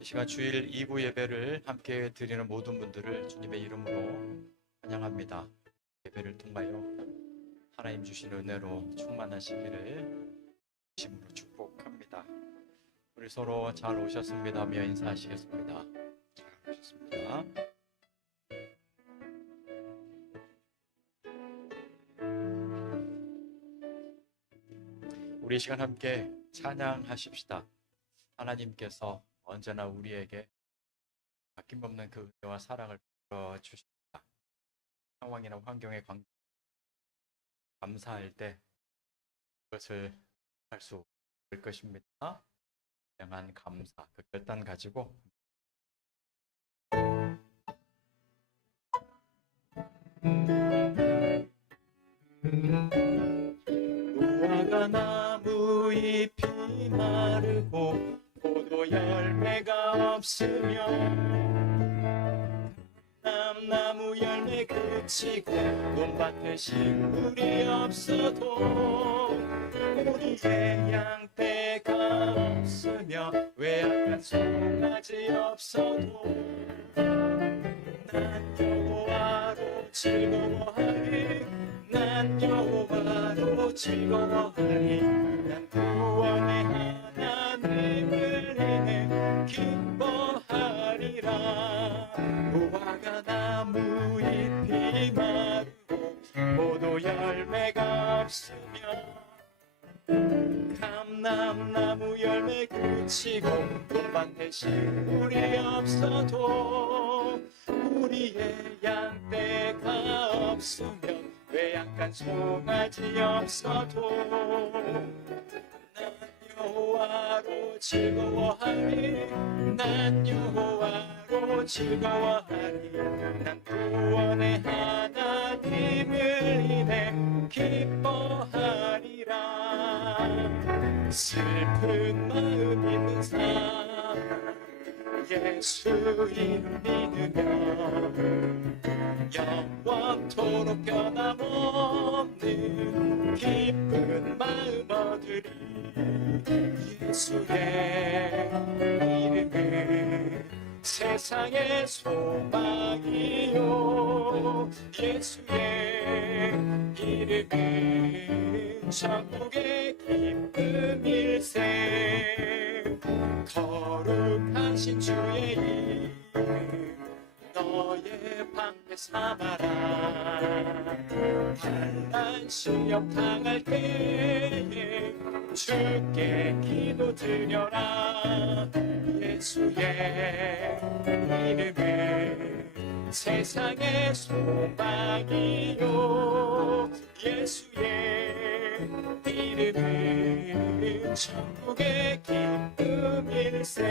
이 시간 주일 2부 예배를 함께 드리는 모든 분들을 주님의 이름으로 환영합니다. 예배를 통하여 하나님 주신 은혜로 충만하시기를 진심으로 축복합니다. 우리 서로 잘 오셨습니다 하며 인사하시겠습니다. 잘 오셨습니다. 우리 이 시간 함께 찬양하십시다. 하나님께서 언제나 우리에게 아낌없는 그 은혜와 사랑을 주십니다. 상황이나 환경에 감사할 때 그것을 할 수 있을 것입니다. 다양한 감사, 그 결단 가지고 무화과 나무 잎이 마르고 포도 열매가 없으며 감람나무 열매 그치고 논밭에 식물이 없어도 우리의 양떼가 없으며 외양간 송아지 없어도 난 여호와로 즐거워하리 난 여호와로 즐거워하리 난 구원의 하나님을 인해 기뻐하리라. 무화과 나무 잎이 마르고 포도 열매가 없으며 감람나무 열매 그치고 논밭에 식물이 없어도 우리의 양떼가 없으며 외양간 송아지 없어도 난 여호와로 즐거워하리 난 여호와로 즐거워하리 난 구원의 하나님을 인해 기뻐하리라. 슬픈 마음 있는 사람 예수 이름 믿으며 영원토록 변함없는 기쁜 마음 얻으리. 예수의 이름은 세상의 소망이요 예수의 이름은 천국의 기쁨일세. 거룩하신 주의 이름 너의 방패 삼아라. 환난 시험 당할 때에 주께 기도드려라. 예수의 이름은 세상의 소망이요 예수의 이름은 천국의 기쁨일세.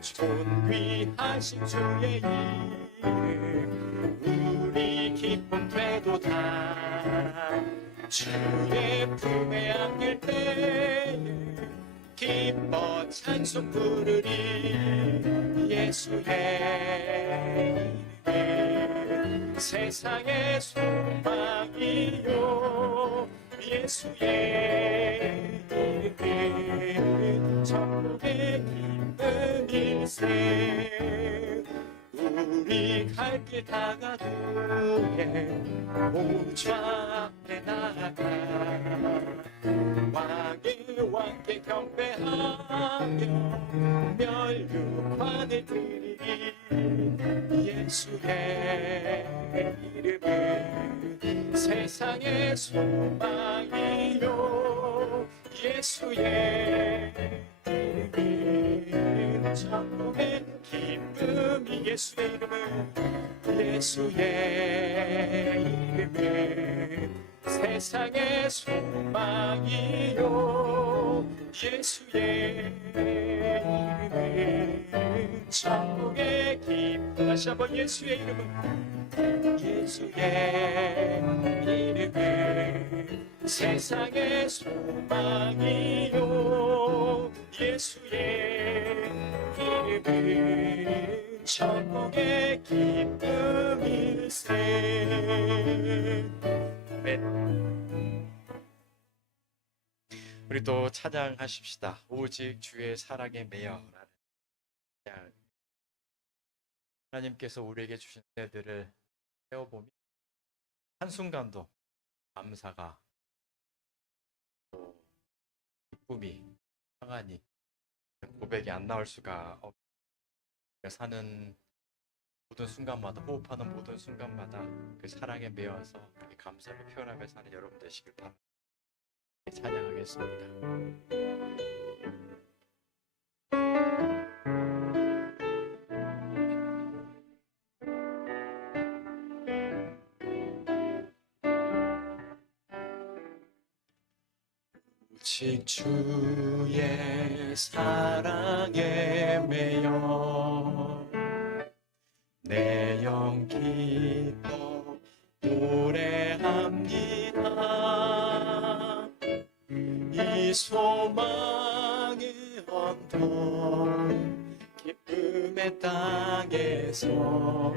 존귀하신 주의 이름 우리 기쁨 되도다. 주의 품에 안길 때에 기뻐 찬송 부르리. 예수의 이름은 세상의 소망이요 예수의 이름은 천국의 기쁨일세. 우리 갈 길 다가도에 우주 앞에 나아가 왕의 왕께 경배하며 멸류관을 드리리. 예수의 이름은 세상의 소망이요 예수의 이름은 천국의 기쁨이. 예수의 이름은 세상의 소망이요 예수의 이름은 천국의 기쁨. 다시 한번 예수의 이름은 예수의 이름은 세상의 소망이요 예수의 이름은 천국의 기쁨일세. 아멘. 우리 또 찬양하십시다. 오직 주의 사랑에 매여라는 찬양. 하나님께서 우리에게 주신 은혜들을 세어보면 한순간도 감사가 또 기쁨이 평안이 고백이 안 나올 수가 없어요. 사는 모든 순간마다 호흡하는 모든 순간마다 그 사랑에 매여서 그 감사를 표현하며 사는 여러분 되시길 바랍니다. 찬양하겠습니다. 오직 주의 사랑에 매여 내 영 기뻐 노래합니다. 이 소망의 언덕 기쁨의 땅에서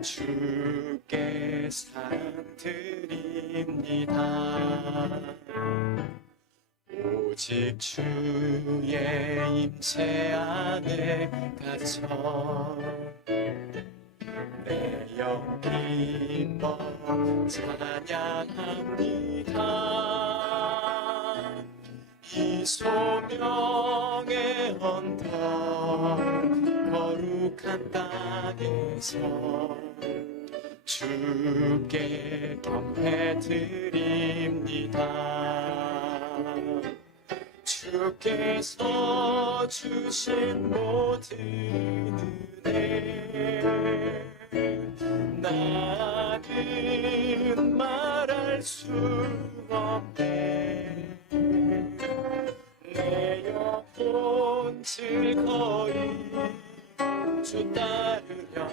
주께 사랑 드립니다. 오직 주의 임재 안에 갇혀 내 영 기뻐 찬양합니다. 이 소명의 언덕 거룩한 땅에서 주께 경배 드립니다. 주께서 주신 모든 은혜 나는 말할 수 없네. 내 영혼 즐거이 주 따르렵니다.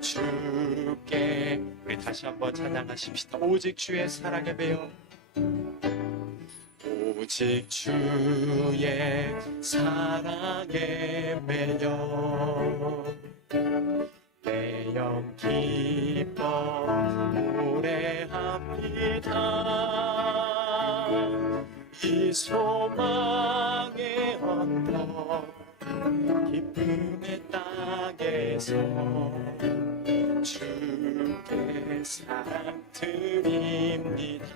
주께 우리 다시 한번 찬양하십시다. 오직 주의 사랑에 매여 오직 주의 사랑에 매여 내 영 기뻐 노래합니다. 이 소망의 언덕 기쁨의 땅에서 주께 사랑 드립니다.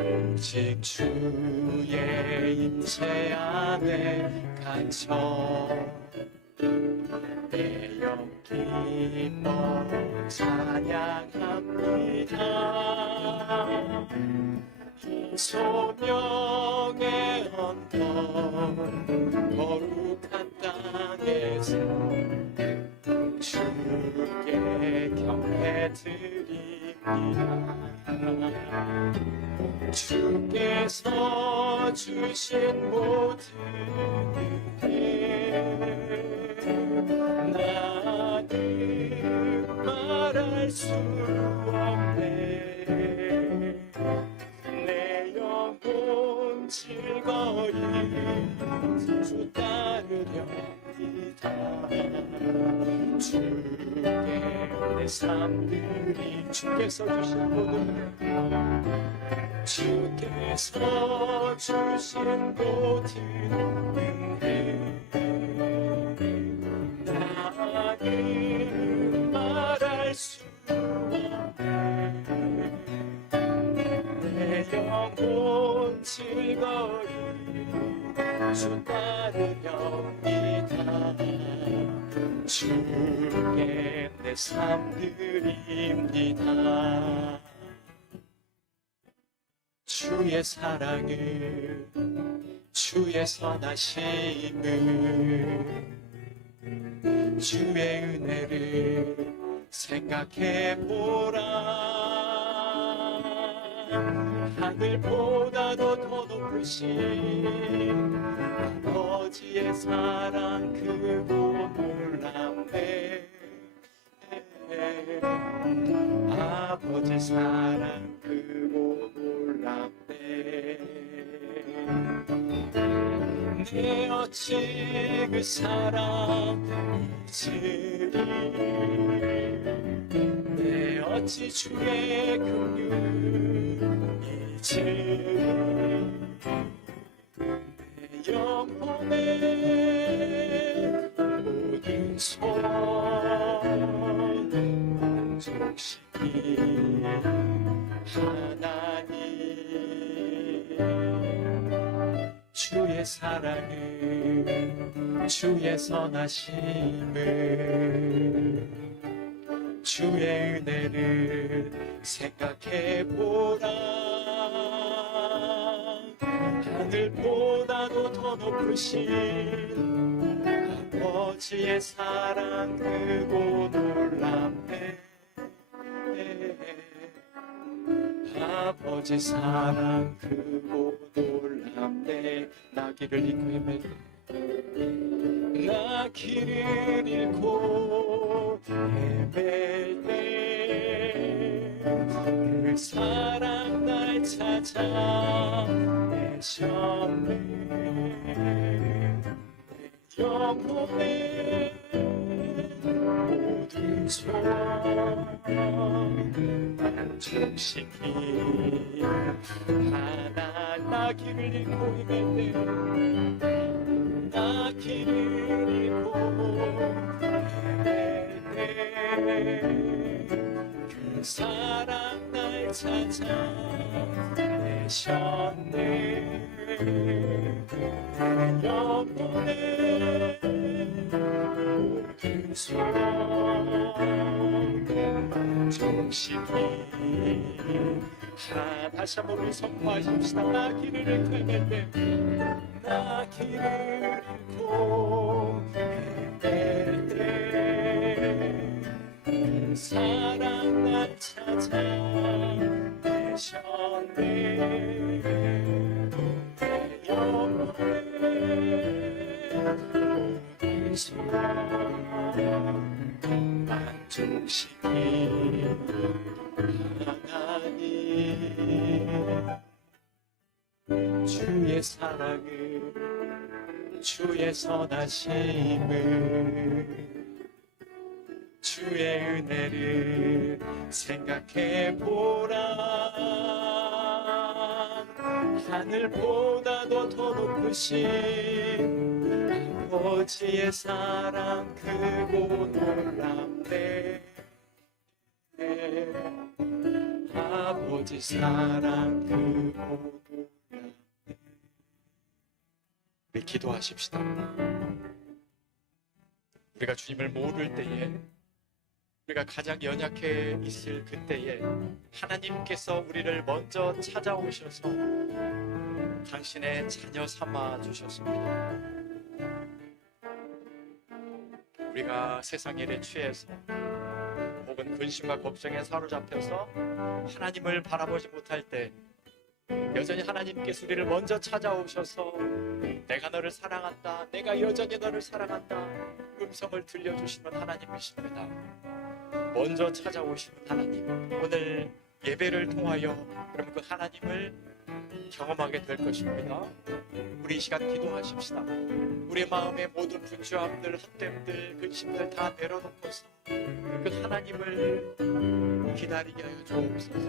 오직 주의 임재 안에 갇혀 내 영 기뻐 찬양합니다. 이 소명의 언덕 거룩한 땅에서 주께 경배 드립니다. 주께서 주신 모든 은혜 나는 말할 수 없네. 내 영혼 즐거이 주 따르렵니다. 주께 내 삶들이 주께서 주신 모든 은혜 주께서 주신 모든 은혜 나는 말할 수 없네. 내 영혼 즐거이 주 따르렵니다. 주께 내 삶 드립니다. 주의 사랑을 주의 선하심을 주의 은혜를 생각해보라. 하늘보다도 더 높으신 아버지의 아버지의 사랑 크고 놀랍네. 아버지 사랑 크고 놀랍네. 내 어찌 그 사랑 잊으리. 내 어찌 주의 긍휼 잊으리. 내 영혼의 모든 소원 만족시키 하나님. 주의 사랑을, 주의 선하심을, 주의 은혜를 생각해보라. 하늘보다도 더 높으신 아버지의 사랑 크고 놀랍네. 아버지 사랑 크고 놀랍네. 나 길을 잃고 헤맬 때, 나 길을 잃고 헤맬 때 그 사랑 날 찾아내셨네. 내 영혼의 모든 소원 만족시키 하나. 나 길을 잃고 헤맬 때, 나 길을 잃고 헤맬 때 그 사랑 날 찾아내셨네. 내 영혼의 모든 소원 만족시키 하나. 다시 한번 우리 선포하십시다. 나 길을 잃고 헤맬 때, 나 길을 잃고 헤맬 때 그 사랑 날 찾아내셨네. 내 영혼의 모든 소원 만족시키 하나님. 주의 사랑을, 주의 선하심을, 주의 은혜를 생각해보라. 하늘보다도 더 높으신 아버지의 사랑 크고 놀랍네. 아버지 사랑 크고 놀랍네. 우리 기도하십시다. 우리가 주님을 모를 때에, 우리가 가장 연약해 있을 그때에 하나님께서 우리를 먼저 찾아오셔서 당신의 자녀 삼아 주셨습니다. 우리가 세상 일에 취해서 혹은 근심과 걱정에 사로잡혀서 하나님을 바라보지 못할 때 여전히 하나님께서 우리를 먼저 찾아오셔서 내가 너를 사랑한다, 내가 여전히 너를 사랑한다 음성을 들려주시는 하나님이십니다. 먼저 찾아오시는 하나님, 오늘 예배를 통하여 그럼 그 하나님을 경험하게 될 것입니다. 우리 이 시간 기도하십시다. 우리의 마음의 모든 분주함들, 헛됨들, 근심들 다 내려놓고서 그 하나님을 기다리게 하여 주옵소서.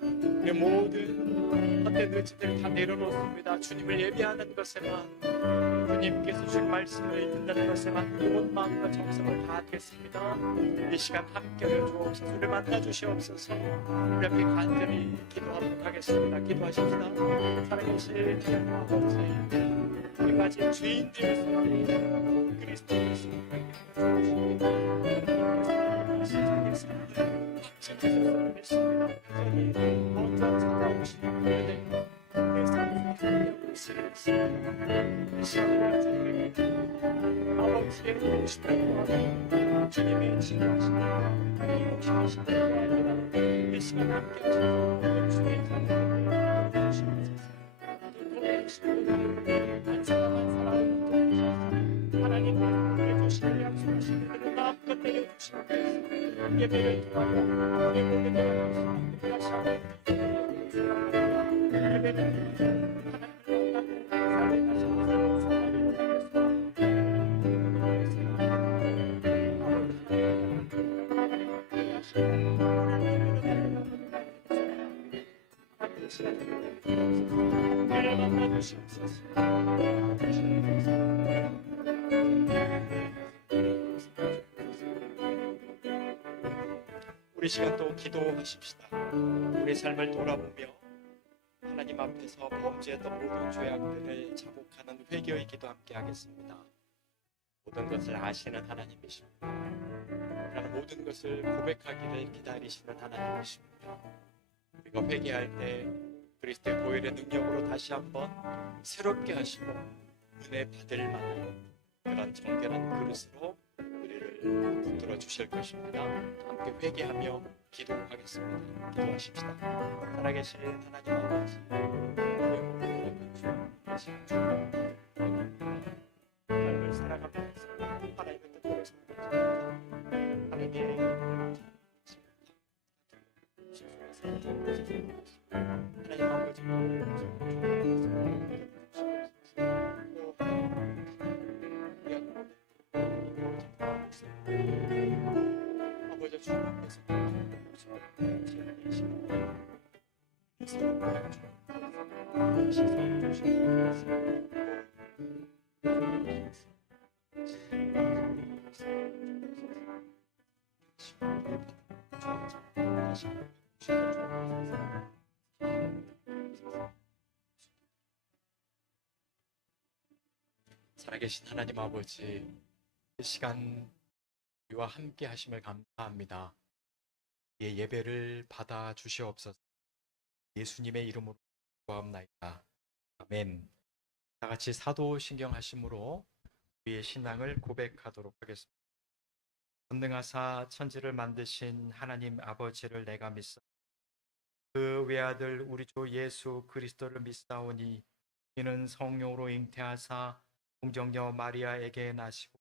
우리의 모든 헛된 의지들 다 내려놓습니다. 주님을 예배하는 것에만, 주님께서 주신 말씀을 듣는 것에만 온 마음과 정성을 다하겠습니다. 이 시간 함께하여 주옵소서. 우리를 만나 주시옵소서. 우리 앞에 간절히 기도하도록 하겠습니다. 기도하십시다. 살아계신 하나님 아버지, 우리가 지금 주인 되었습니다. 그리스도 예수님께 주셨습니다. 먼저 찾아오시는 분들 내 삶을 살려고 있습니다. 이 시간을 주님에게 아버지의 보시다고 하고 주님의 진정하시는 하나님의 주시다고 합니다. 이 시간 함께 하셔서 주의 삶을 도와주시옵소서. 또 도와주시는 분들 한 사람 한 사람 예배를 통하여 우리 모두가 다시 한번 예배는 하나님을 만나고 우리 시간 또 기도하십시다. 우리 삶을 돌아보며 하나님 앞에서 범죄했던 모든 죄악들을 자복하는 회개의 기도 함께 하겠습니다. 모든 것을 아시는 하나님이십니다. 그러나 모든 것을 고백하기를 기다리시는 하나님이십니다. 우리가 회개할 때 그리스도의 보혈의 능력으로 다시 한번 새롭게 하시고 은혜 받을 만한 그런 정결한 그릇으로 우리를 붙들어 주실 것입니다. 함께 회개하며 기도하겠습니다. 기도하십시다. 살아계신 하나님 아버지, 삶을 살아가면서 하나님의 뜻대로 살아갑니다. 하나님의 하나님 아버지 아버지 주 앞에서 살아계신 하나님 아버지, 이 시간 우리와 함께 하심을 감사합니다. 이 예배를 받아 주시옵소서. 예수님의 이름으로 기도하옵나이다. 아멘. 다 같이 사도신경 하심으로 우리의 신앙을 고백하도록 하겠습니다. 전능하사 천지를 만드신 하나님 아버지를 내가 믿사 그 외아들 우리 주 예수 그리스도를 믿사오니 이는 성령으로 잉태하사 동정녀 마리아에게 나시고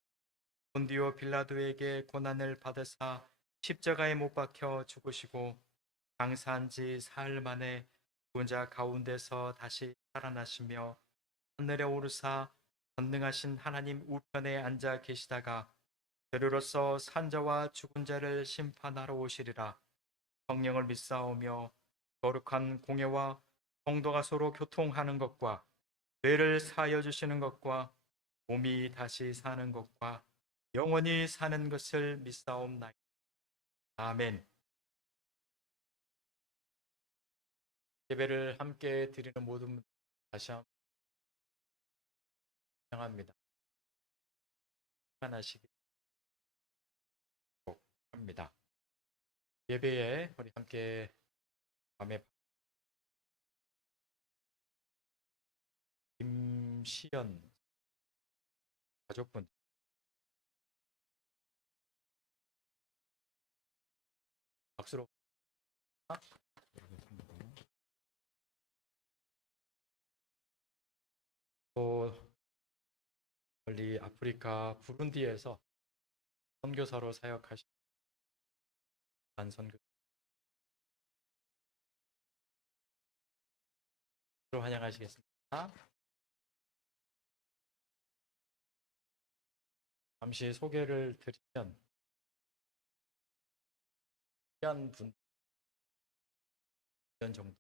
본디오 빌라도에게 고난을 받으사 십자가에 못 박혀 죽으시고 장사한 지 사흘 만에 죽은 자 가운데서 다시 살아나시며 하늘에 오르사 전능하신 하나님 우편에 앉아 계시다가 저리로서 산자와 죽은 자를 심판하러 오시리라. 성령을 믿사오며 거룩한 공예와 성도가 서로 교통하는 것과 죄를 사하여 주시는 것과 몸이 다시 사는 것과 영원히 사는 것을 믿사옵나이다. 아멘. 예배를 함께 드리는 모든 분들 다시 한번 환영합니다. 하나씩 합니다. 예배에 우리 함께 밤에 김시연 가족분 박수로 또 멀리 아프리카 부룬디에서 선교사로 사역하신 선교사로 환영하시겠습니다. 잠시 소개를 드리면 시연 분 정도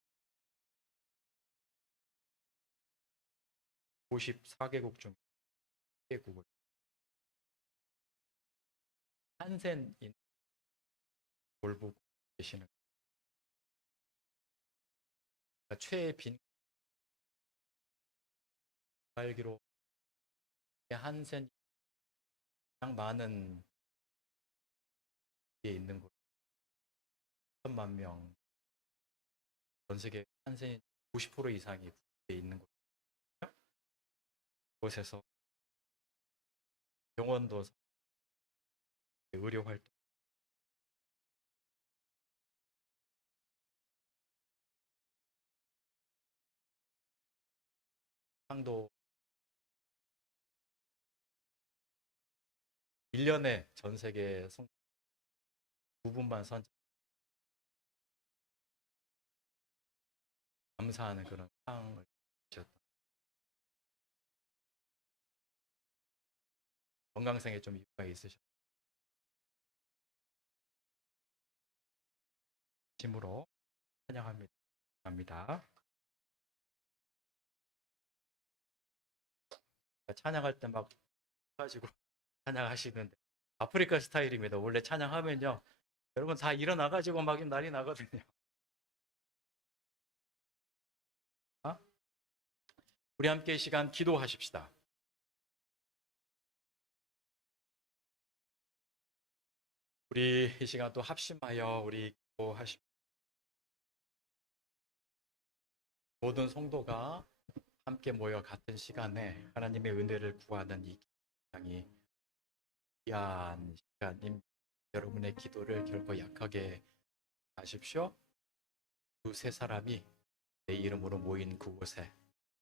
54개국 중 1개국을 한센인 돌보고 계시는 최빈 알기로 한센 가장 많은 게 있는 곳 3만 명 전 세계 한센 90% 이상이 있는 곳에서 병원도 의료 활동 상도 1년에 전 세계 두 분만 감사하는 그런 상을 주셨던 건강상에 좀 이유가 있으셨 심으로 찬양합니다. 감사합니다. 찬양할 때 막 가지고 찬양하시는데 아프리카 스타일입니다. 원래 찬양하면요 여러분 다 일어나가지고 막 난리 나거든요. 우리 함께 이 시간 기도하십시다. 우리 이 시간 또 합심하여 우리 기도하십시다. 모든 성도가 함께 모여 같은 시간에 하나님의 은혜를 구하는 이 기도장이 귀한 시간님, 여러분의 기도를 결코 약하게 하십시오. 두세 사람이 내 이름으로 모인 그곳에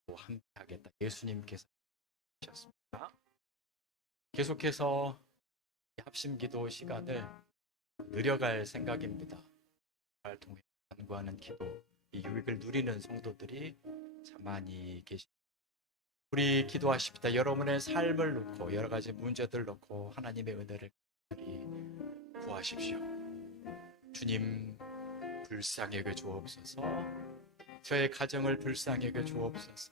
또 함께 하겠다. 예수님께서 하셨습니다. 계속해서 합심 기도 시간을 늘려갈 생각입니다. 를 통해 간구하는 기도, 이 유익을 누리는 성도들이 참 많이 계십니다. 우리 기도하십시다. 여러분의 삶을 놓고 여러 가지 문제들 놓고 하나님의 은혜를 구하십시오. 주님, 불쌍히 여겨 주옵소서. 저의 가정을 불쌍히 여겨 주옵소서.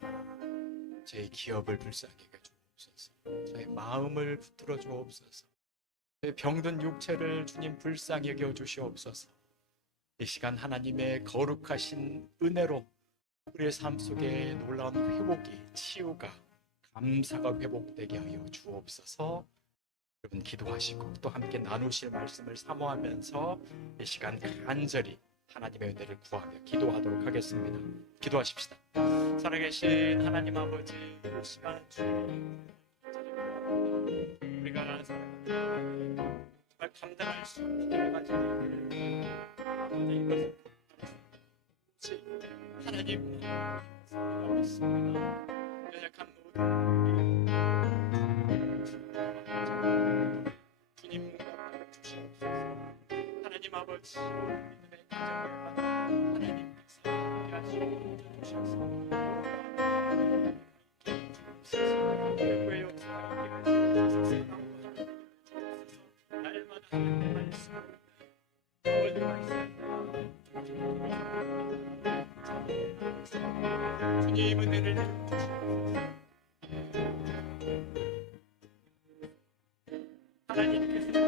저의 기업을 불쌍히 여겨 주옵소서. 저의 마음을 붙들어 주옵소서. 저의 병든 육체를 주님 불쌍히 여겨 주시옵소서. 이 시간 하나님의 거룩하신 은혜로 우리의 삶 속에 놀라운 회복이, 치유가, 감사가 회복되게 하여 주옵소서. 여러분 기도하시고 또 함께 나누실 말씀을 사모하면서 이 시간 간절히 하나님의 은혜를 구하며 기도하도록 하겠습니다. 기도하십시다. 살아계신 하나님 아버지, 이 시간 주님 우리가 정말 감당할 수 없는 여러 가지 일을 하나님 믿습니다. 연약한 모든 주님 응답하여 주시옵소서. 하나님 아버지 믿음의 가정을 하나님께서 함께하시고 주셔서 외부의 역사가 날마다 하나님의 말씀을 주님 은혜를 하나님께서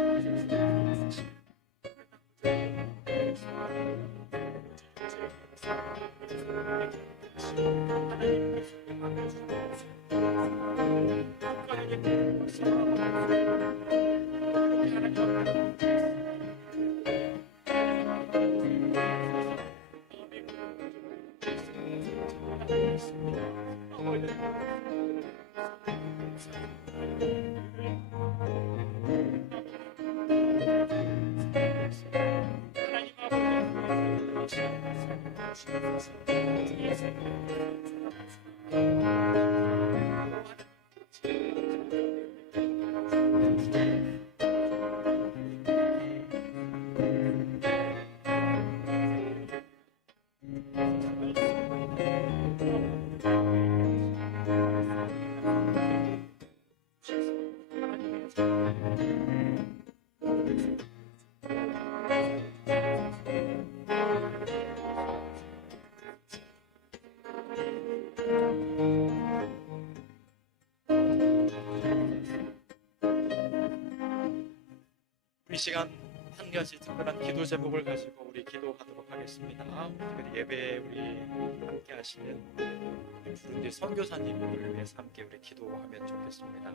이 시간 한 가지 특별한 기도 제목을 가지고 우리 기도하도록 하겠습니다. 특별히 예배에 우리 함께 하시는 부른디 선교사님을 위해서 함께 우리 기도하면 좋겠습니다.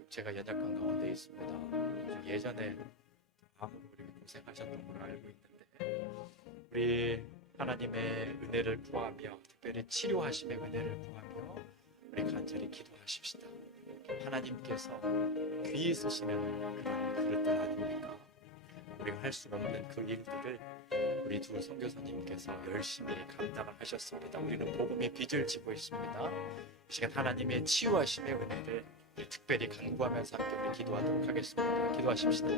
육체가 연약한 가운데 있습니다. 예전에 암으로 이렇게 고생하셨던 걸 알고 있는데 우리 하나님의 은혜를 구하며 특별히 치료하심의 은혜를 구하며 우리 간절히 기도하십시다. 하나님께서 귀 있으시는 그런 그릇들 아닙니까? 우리가 할 수 없는 그 일들을 우리 두 선교사님께서 열심히 감당을 하셨습니다. 우리는 복음의 빚을 지고 있습니다. 이 시간 하나님의 치유하심의 은혜를 특별히 간구하면서 함께 우리 기도하도록 하겠습니다. 기도하십시다.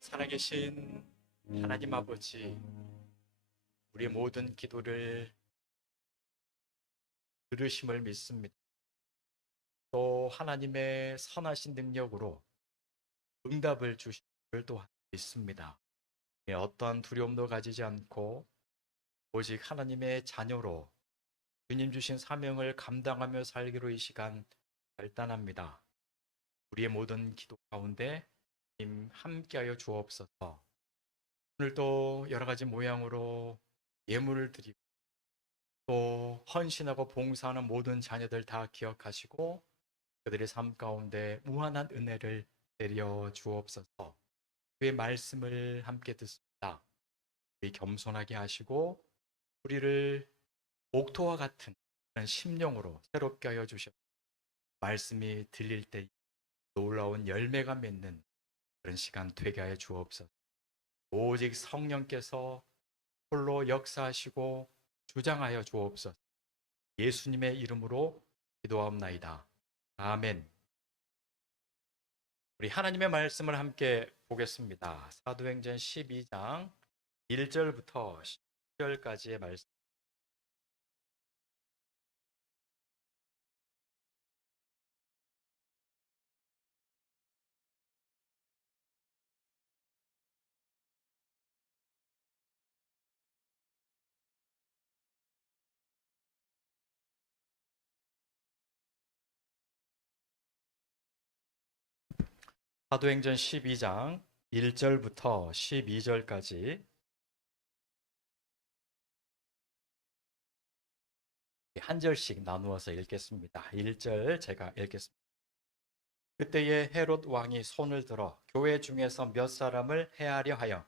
살아계신 하나님 아버지, 우리 모든 기도를 들으심을 믿습니다. 또 하나님의 선하신 능력으로 응답을 주심을 또한 믿습니다. 어떤 두려움도 가지지 않고 오직 하나님의 자녀로 주님 주신 사명을 감당하며 살기로 이 시간 결단합니다. 우리의 모든 기도 가운데 주님 함께하여 주옵소서. 오늘도 여러 가지 모양으로 예물을 드리고 또 헌신하고 봉사하는 모든 자녀들 다 기억하시고 그들의 삶 가운데 무한한 은혜를 내려 주옵소서. 그의 말씀을 함께 듣습니다. 우리 겸손하게 하시고 우리를 옥토와 같은 그런 심령으로 새롭게 하여 주셔서 말씀이 들릴 때 놀라운 열매가 맺는 그런 시간 되게 하여 주옵소서. 오직 성령께서 홀로 역사하시고 주장하여 주옵소서. 예수님의 이름으로 기도하옵나이다. 아멘. 우리 하나님의 말씀을 함께 보겠습니다. 사도행전 12장 1절부터 10절까지의 말씀. 사도행전 12장 1절부터 12절까지 한 절씩 나누어서 읽겠습니다. 1절 제가 읽겠습니다. 그때에 헤롯 왕이 손을 들어 교회 중에서 몇 사람을 해하려 하여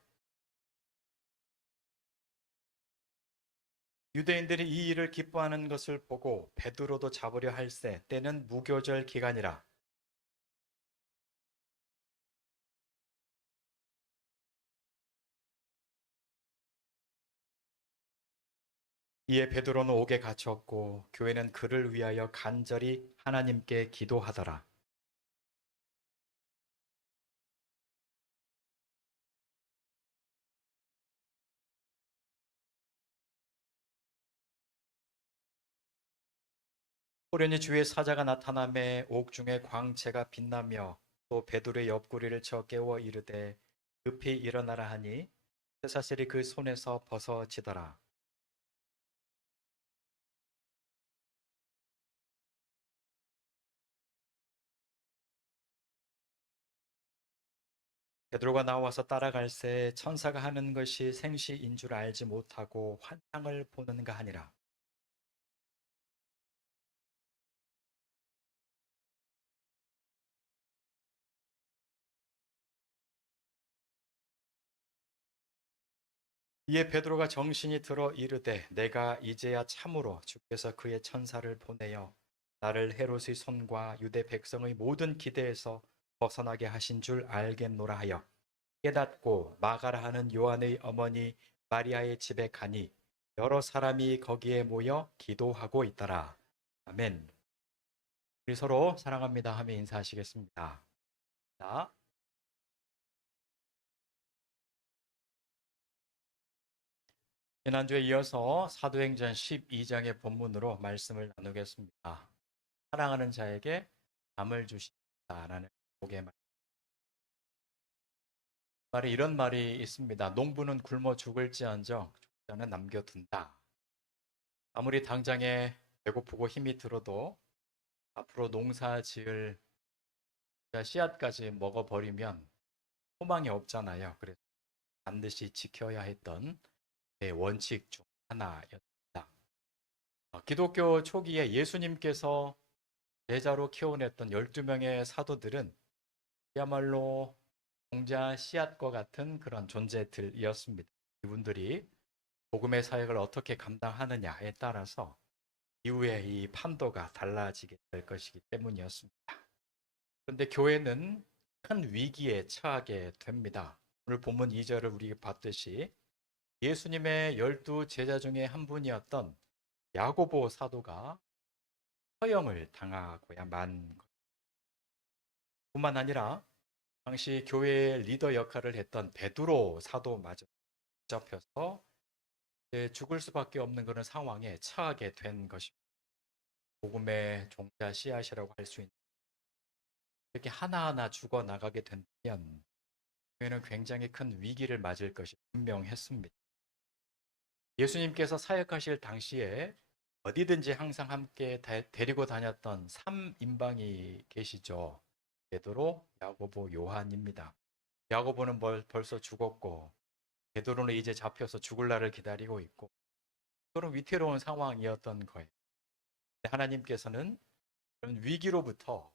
유대인들이 이 일을 기뻐하는 것을 보고 베드로도 잡으려 할세 때는 무교절 기간이라. 이에 베드로는 옥에 갇혔고 교회는 그를 위하여 간절히 하나님께 기도하더라. 호련히 주의 사자가 나타나매 옥중에 광채가 빛나며 또 베드로의 옆구리를 쳐 깨워 이르되 급히 일어나라 하니 쇠사슬이 그 손에서 벗어지더라. 베드로가 나와서 따라갈새 천사가 하는 것이 생시인 줄 알지 못하고 환상을 보는가 하니라. 이에 베드로가 정신이 들어 이르되 내가 이제야 참으로 주께서 그의 천사를 보내어 나를 헤롯의 손과 유대 백성의 모든 기대에서 벗어나게 하신 줄 알겠노라 하여 깨닫고 마가라 하는 요한의 어머니 마리아의 집에 가니 여러 사람이 거기에 모여 기도하고 있더라. 아멘. 우리 서로 사랑합니다 하며 인사하시겠습니다. 자, 지난주에 이어서 사도행전 12장의 본문으로 말씀을 나누겠습니다. 사랑하는 자에게 담을 주신다라는 복의 말. 말에 이런 말이 있습니다. 농부는 굶어 죽을지언정 족자는 남겨둔다. 아무리 당장에 배고프고 힘이 들어도 앞으로 농사 지을 씨앗까지 먹어버리면 소망이 없잖아요. 그래서 반드시 지켜야 했던 내 원칙 중 하나였습니다. 기독교 초기에 예수님께서 제자로 키워냈던 12명의 사도들은 그야말로 종자 씨앗과 같은 그런 존재들이었습니다. 이분들이 복음의 사역을 어떻게 감당하느냐에 따라서 이후에 이 판도가 달라지게 될 것이기 때문이었습니다. 그런데 교회는 큰 위기에 처하게 됩니다. 오늘 본문 2절을 우리 봤듯이 예수님의 12 제자 중에 한 분이었던 야고보 사도가 처형을 당하고야만 것 뿐만 아니라 당시 교회의 리더 역할을 했던 베드로 사도마저 잡혀서 죽을 수밖에 없는 그런 상황에 처하게 된 것입니다. 복음의 종자 씨앗이라고 할 수 있는 이렇게 하나하나 죽어 나가게 된다면 교회는 굉장히 큰 위기를 맞을 것이 분명했습니다. 예수님께서 사역하실 당시에 어디든지 항상 함께 데리고 다녔던 3인방이 계시죠. 베드로, 야고보, 요한입니다. 야고보는 벌써 죽었고 베드로는 이제 잡혀서 죽을 날을 기다리고 있고 그런 위태로운 상황이었던 거예요. 하나님께서는 그런 위기로부터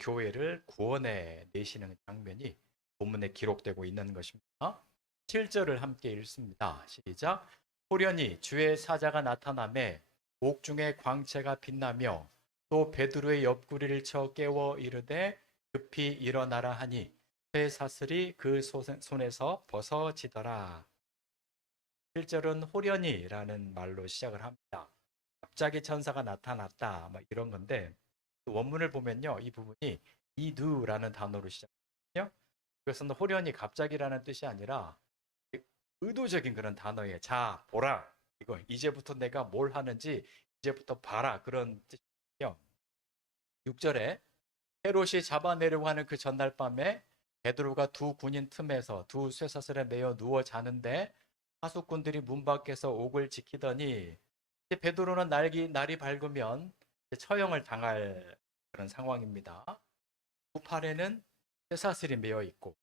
교회를 구원해 내시는 장면이 본문에 기록되고 있는 것입니다. 7절을 함께 읽습니다. 시작. 호련히 주의 사자가 나타나매 옥중에 광채가 빛나며 또 베드로의 옆구리를 쳐 깨워 이르되 급히 일어나라 하니 쇠 사슬이 그 손에서 벗어지더라. 1절은 호련히라는 말로 시작을 합니다. 갑자기 천사가 나타났다 이런 건데 원문을 보면요. 이 부분이 이두라는 단어로 시작해요. 그것은 호련히 갑자기라는 뜻이 아니라 의도적인 그런 단어예요. 자, 보라. 이거 이제부터 내가 뭘 하는지 이제부터 봐라. 그런 뜻이요. 6절에 헤롯이 잡아내려고 하는 그 전날 밤에 베드로가 두 군인 틈에서 두 쇠사슬에 매여 누워 자는데 하수꾼들이 문 밖에서 옥을 지키더니 베드로는 날이 밝으면 처형을 당할 그런 상황입니다. 두 팔에는 쇠사슬이 매여 있고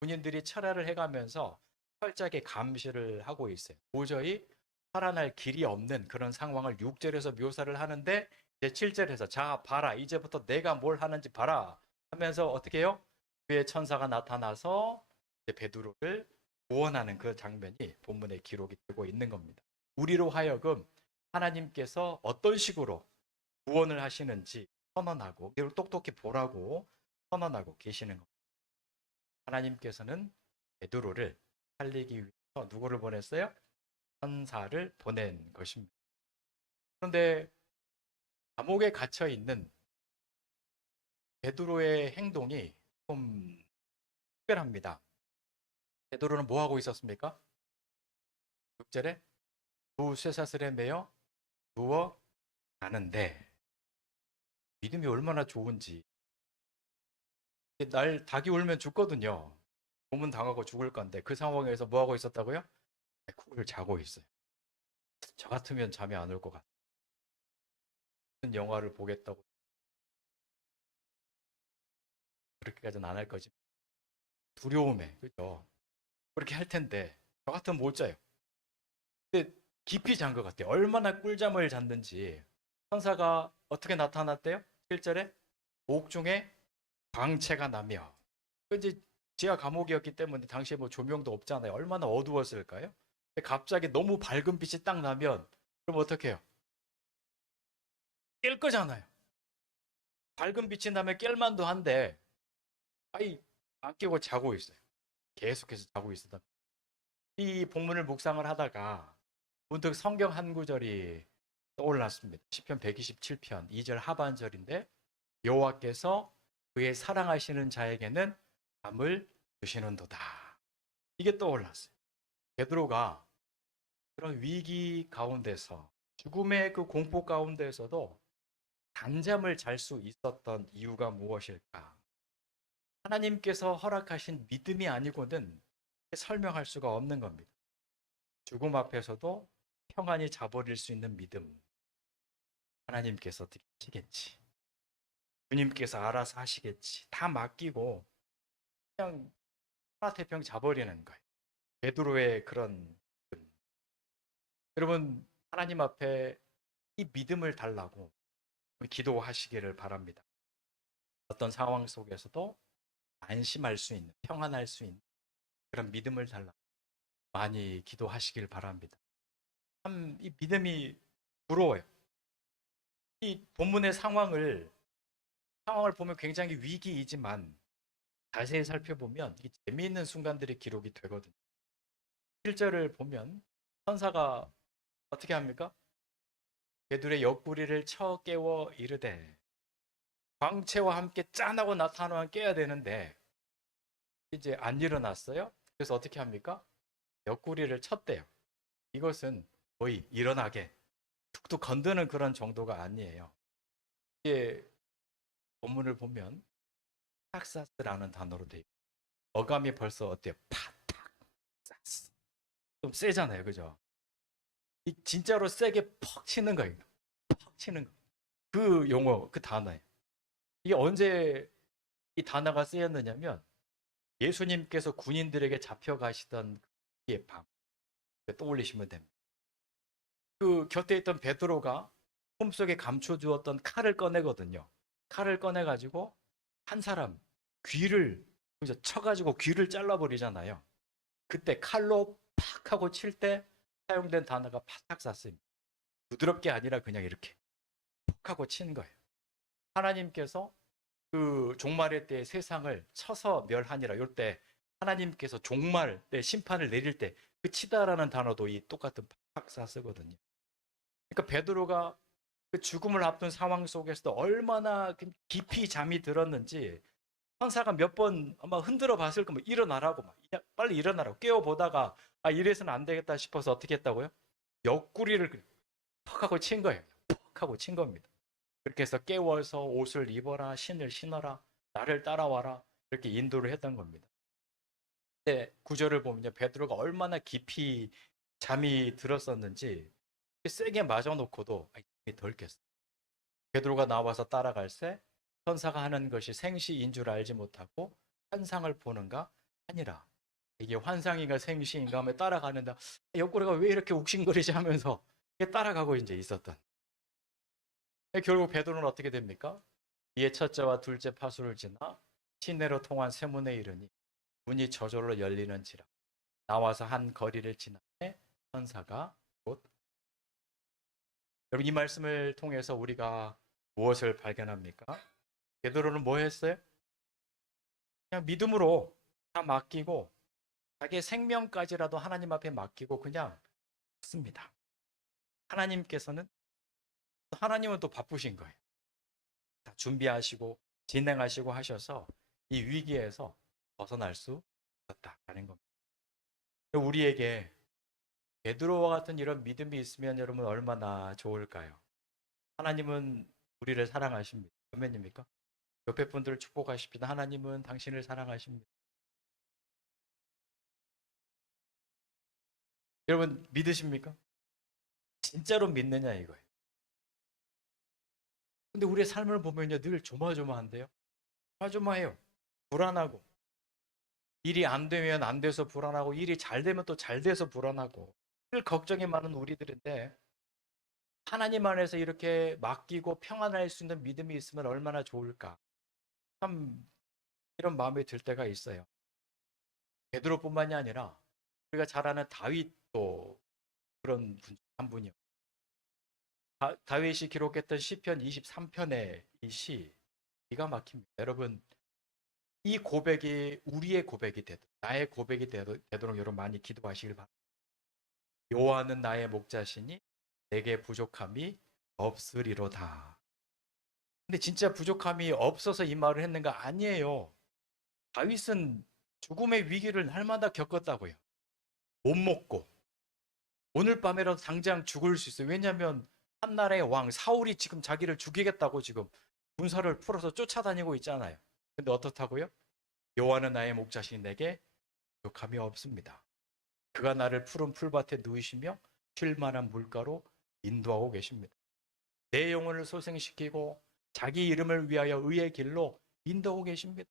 군인들이 철야를 해가면서 철저하게 감시를 하고 있어요. 도저히 살아날 길이 없는 그런 상황을 6절에서 묘사를 하는데 이제 7절에서 자 봐라 이제부터 내가 뭘 하는지 봐라 하면서 어떻게 해요? 위에 천사가 나타나서 베드로를 구원하는 그 장면이 본문에 기록이 되고 있는 겁니다. 우리로 하여금 하나님께서 어떤 식으로 구원을 하시는지 선언하고 이걸 똑똑히 보라고 선언하고 계시는 겁니다. 하나님께서는 베드로를 살리기 위해서 누구를 보냈어요? 천사를 보낸 것입니다. 그런데 감옥에 갇혀 있는 베드로의 행동이 좀 특별합니다. 베드로는 뭐 하고 있었습니까? 6절에 두 쇠사슬에 매여 누워 자는데 믿음이 얼마나 좋은지 닭이 울면 죽거든요. 고문 당하고 죽을 건데 그 상황에서 뭐 하고 있었다고요? 쿡을 자고 있어요. 저 같으면 잠이 안 올 것 같아요. 무슨 영화를 보겠다고 그렇게까지는 안 할 거지. 두려움에 그죠? 그렇게 할 텐데 저 같으면 못 자요. 근데 깊이 잔 것 같아요. 얼마나 꿀잠을 잤는지. 천사가 어떻게 나타났대요? 1절에 옥중에 광채가 나며 이제 지하 감옥이었기 때문에 당시에 뭐 조명도 없잖아요. 얼마나 어두웠을까요? 근데 갑자기 너무 밝은 빛이 딱 나면 그럼 어떻게 해요? 깰 거잖아요. 밝은 빛이 나면 깰만도 한데 아이 안 깨고 자고 있어요. 계속해서 자고 있었다. 이 본문을 묵상을 하다가 문득 성경 한 구절이 떠올랐습니다. 시편 127편 2절 하반절인데 여호와께서 그의 사랑하시는 자에게는 잠을 주시는도다. 이게 떠올랐어요. 베드로가 그런 위기 가운데서 죽음의 그 공포 가운데서도 단잠을 잘 수 있었던 이유가 무엇일까? 하나님께서 허락하신 믿음이 아니고는 설명할 수가 없는 겁니다. 죽음 앞에서도 평안히 자버릴 수 있는 믿음. 하나님께서 어떻게 하시겠지. 주님께서 알아서 하시겠지. 다 맡기고 그냥 하나태평 자버리는 거예요. 베드로의 그런 믿음. 여러분 하나님 앞에 이 믿음을 달라고 기도하시기를 바랍니다. 어떤 상황 속에서도 안심할 수 있는, 평안할 수 있는 그런 믿음을 달라고 많이 기도하시길 바랍니다. 참 이 믿음이 부러워요. 이 본문의 상황을 보면 굉장히 위기이지만 자세히 살펴보면 이 재미있는 순간들이 기록이 되거든요. 1절을 보면 천사가 어떻게 합니까? 베드로의 옆구리를 쳐 깨워 이르되, 광채와 함께 짠하고 나타나면 깨야 되는데 이제 안 일어났어요. 그래서 어떻게 합니까? 옆구리를 쳤대요. 이것은 거의 일어나게 툭툭 건드는 그런 정도가 아니에요. 이게 본문을 보면 탁사스라는 단어로 돼 있고 어감이 벌써 어때요? 파탁 사스. 좀 세잖아요, 그죠? 이 진짜로 세게 퍽 치는 거예요. 퍽 치는 거. 그 용어, 그 단어예요. 이게 언제 이 단어가 쓰였느냐면 예수님께서 군인들에게 잡혀가시던 그의 밤 떠올리시면 됩니다. 그 곁에 있던 베드로가 품속에 감춰주었던 칼을 꺼내거든요. 칼을 꺼내가지고 한 사람 귀를 쳐가지고 귀를 잘라버리잖아요. 그때 칼로 팍 하고 칠 때 사용된 단어가 파탁 샀습니다. 부드럽게 아니라 그냥 이렇게 푹 하고 친 거예요. 하나님께서 그 종말의 때 세상을 쳐서 멸하니라. 이럴 때 하나님께서 종말 때 심판을 내릴 때 그 치다라는 단어도 이 똑같은 팍사 쓰거든요. 그러니까 베드로가 그 죽음을 앞둔 상황 속에서도 얼마나 깊이 잠이 들었는지 천사가 몇 번 아마 흔들어 봤을 거면 일어나라고 막 빨리 일어나라고 깨워 보다가 아 이래서는 안 되겠다 싶어서 어떻게 했다고요? 옆구리를 퍽 하고 친 거예요. 퍽 하고 친 겁니다. 그렇게 해서 깨워서 옷을 입어라, 신을 신어라, 나를 따라와라 이렇게 인도를 했던 겁니다. 근데 구절을 보면요, 베드로가 얼마나 깊이 잠이 들었었는지 세게 맞아놓고도 덜 깼어. 베드로가 나와서 따라갈새 천사가 하는 것이 생시인 줄 알지 못하고 환상을 보는가 아니라 이게 환상인가 생시인가 하며 따라가는데 옆구리가 왜 이렇게 욱신거리지 하면서 따라가고 이제 있었던. 결국 베드로는 어떻게 됩니까? 이에 첫째와 둘째 파수를 지나 시내로 통한 세문에 이르니 문이 저절로 열리는지라 나와서 한 거리를 지나매 천사가 곧. 여러분 이 말씀을 통해서 우리가 무엇을 발견합니까? 베드로는 뭐 했어요? 그냥 믿음으로 다 맡기고 자기의 생명까지라도 하나님 앞에 맡기고 그냥 했습니다. 하나님은 또 바쁘신 거예요. 다 준비하시고 진행하시고 하셔서 이 위기에서 벗어날 수 있었다라는 겁니다. 우리에게 베드로와 같은 이런 믿음이 있으면 여러분 얼마나 좋을까요? 하나님은 우리를 사랑하십니다. 아멘입니까? 옆에 분들을 축복하십니다. 하나님은 당신을 사랑하십니다. 여러분 믿으십니까? 진짜로 믿느냐 이거예요. 근데 우리의 삶을 보면요 늘 조마조마한데요. 조마조마해요. 불안하고 일이 안 되면 안 돼서 불안하고 일이 잘 되면 또 잘 돼서 불안하고 늘 걱정이 많은 우리들인데 하나님 안에서 이렇게 맡기고 평안할 수 있는 믿음이 있으면 얼마나 좋을까. 참 이런 마음이 들 때가 있어요. 베드로뿐만이 아니라 우리가 잘 아는 다윗도 그런 한 분이요. 다윗이 기록했던 시편 23편의 이 시 기가 막힙니다. 여러분 이 고백이 우리의 고백이 되도록 나의 고백이 되도록 여러분 많이 기도하시길 바랍니다. 여호와는 나의 목자시니 내게 부족함이 없으리로다. 근데 진짜 부족함이 없어서 이 말을 했는가? 아니에요. 다윗은 죽음의 위기를 날마다 겪었다고요. 못 먹고 오늘 밤에라도 당장 죽을 수 있어요. 왜냐하면 한 나라의 왕 사울이 지금 자기를 죽이겠다고 지금 군사를 풀어서 쫓아다니고 있잖아요. 근데 어떻다고요? 여호와는 나의 목자시니 내게 부족함이 없습니다. 그가 나를 푸른 풀밭에 누이시며 쉴 만한 물가로 인도하고 계십니다. 내 영혼을 소생시키고 자기 이름을 위하여 의의 길로 인도하고 계십니다.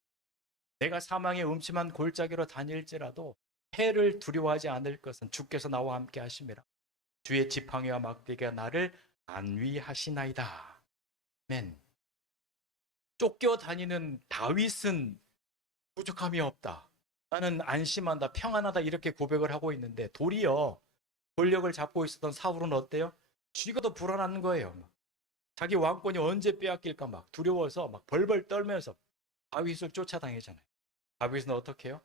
내가 사망의 음침한 골짜기로 다닐지라도 해를 두려워하지 않을 것은 주께서 나와 함께 하심이라. 주의 지팡이와 막대기가 나를 안위하시나이다. 아멘. 쫓겨다니는 다윗은 부족함이 없다. 나는 안심한다, 평안하다 이렇게 고백을 하고 있는데 도리어 권력을 잡고 있었던 사울은 어때요? 쥐가 더 불안한 거예요. 자기 왕권이 언제 빼앗길까 막 두려워서 막 벌벌 떨면서 다윗을 쫓아다니잖아요. 다윗은 어떻게 해요?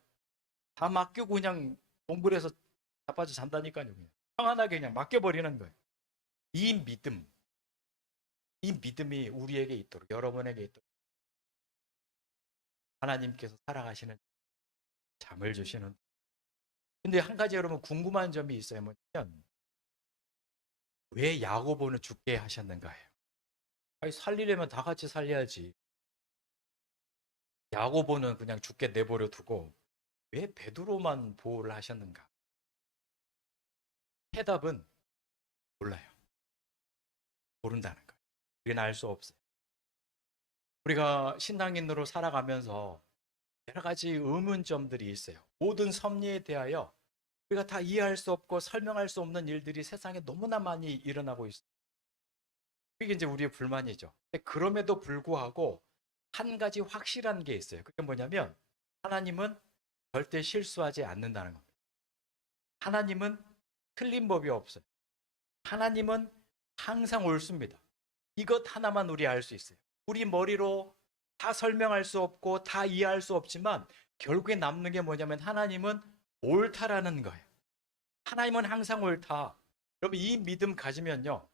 다 맡기고 그냥 동굴에서 자빠져 잔다니까요. 그냥. 평안하게 그냥 맡겨버리는 거예요. 이 믿음, 이 믿음이 우리에게 있도록, 여러분에게 있도록 하나님께서 살아가시는 잠을 주시는. 근데 한 가지 여러분 궁금한 점이 있어요. 뭐냐면 왜 야고보는 죽게 하셨는가요? 아니, 살리려면 다 같이 살려야지. 야고보는 그냥 죽게 내버려 두고 왜 베드로만 보호를 하셨는가? 해답은 몰라요. 모른다는 거예요. 우리는 알 수 없어요. 우리가 신앙인으로 살아가면서 여러 가지 의문점들이 있어요. 모든 섭리에 대하여 우리가 다 이해할 수 없고 설명할 수 없는 일들이 세상에 너무나 많이 일어나고 있어요. 그게 이제 우리의 불만이죠. 근데 그럼에도 불구하고 한 가지 확실한 게 있어요. 그게 뭐냐면 하나님은 절대 실수하지 않는다는 겁니다. 하나님은 틀린 법이 없어요. 하나님은 항상 옳습니다. 이것 하나만 우리 알 수 있어요. 우리 머리로 다 설명할 수 없고 다 이해할 수 없지만 결국에 남는 게 뭐냐면 하나님은 옳다라는 거예요. 하나님은 항상 옳다. 여러분 이 믿음 가지면요.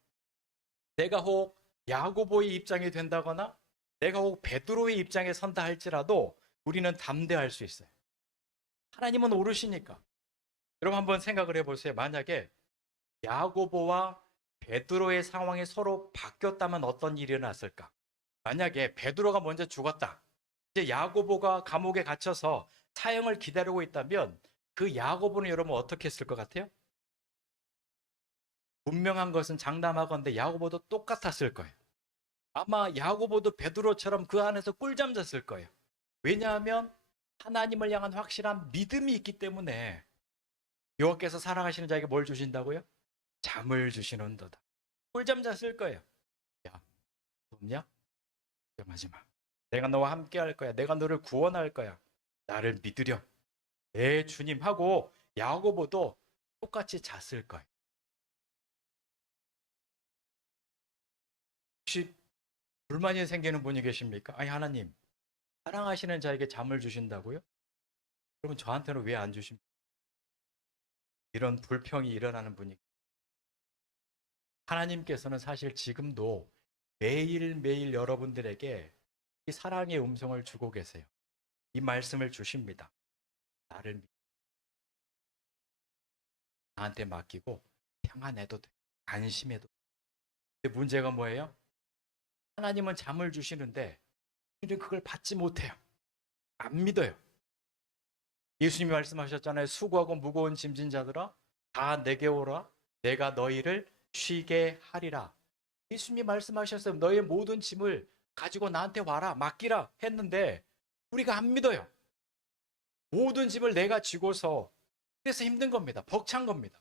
내가 혹 야고보의 입장이 된다거나 내가 혹 베드로의 입장에 선다 할지라도 우리는 담대할 수 있어요. 하나님은 옳으시니까. 여러분 한번 생각을 해보세요. 만약에 야고보와 베드로의 상황이 서로 바뀌었다면 어떤 일이 일어났을까? 만약에 베드로가 먼저 죽었다. 이제 야고보가 감옥에 갇혀서 사형을 기다리고 있다면 그 야고보는 여러분 어떻게 했을 것 같아요? 분명한 것은 장담하건대 야고보도 똑같았을 거예요. 아마 야고보도 베드로처럼 그 안에서 꿀잠 잤을 거예요. 왜냐하면 하나님을 향한 확실한 믿음이 있기 때문에 여호와께서 살아가시는 자에게 뭘 주신다고요? 잠을 주시는도다. 꿀잠 잤을 거예요. 야, 없냐? 걱정하지 마. 내가 너와 함께 할 거야. 내가 너를 구원할 거야. 나를 믿으렴. 내 주님 하고 야고보도 똑같이 잤을 거예요. 혹시 불만이 생기는 분이 계십니까? 아니 하나님 사랑하시는 자에게 잠을 주신다고요? 그러면 저한테는 왜 안 주십니까? 이런 불평이 일어나는 분이 하나님께서는 사실 지금도 매일매일 여러분들에게 이 사랑의 음성을 주고 계세요. 이 말씀을 주십니다. 나를 나한테 맡기고 평안해도 돼. 안심해도 돼. 근데 문제가 뭐예요? 하나님은 잠을 주시는데 우리는 그걸 받지 못해요. 안 믿어요. 예수님이 말씀하셨잖아요. 수고하고 무거운 짐진 자들아 다 내게 오라. 내가 너희를 쉬게 하리라. 예수님이 말씀하셨어요. 너의 모든 짐을 가지고 나한테 와라. 맡기라 했는데 우리가 안 믿어요. 모든 짐을 내가 지고서 그래서 힘든 겁니다. 벅찬 겁니다.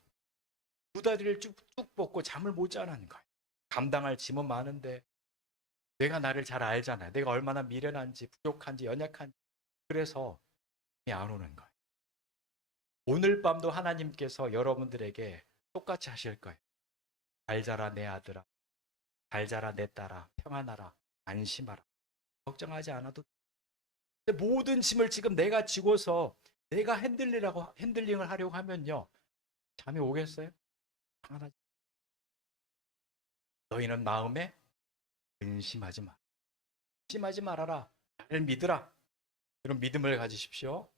두 다리를 쭉쭉 뻗고 잠을 못 자라는 거예요. 감당할 짐은 많은데 내가 나를 잘 알잖아요. 내가 얼마나 미련한지 부족한지 연약한지 그래서 안 오는 거예요. 오늘 밤도 하나님께서 여러분들에게 똑같이 하실 거예요. 잘 자라 내 아들아. 잘 자라 내 딸아. 평안하라. 안심하라. 걱정하지 않아도 근데 모든 짐을 지금 내가 지고서 내가 핸들링을 하려고 하면요. 잠이 오겠어요? 평안하지. 너희는 마음에 근심하지 마. 근심하지 말아라. 나를 믿으라. 이런 믿음을 가지십시오.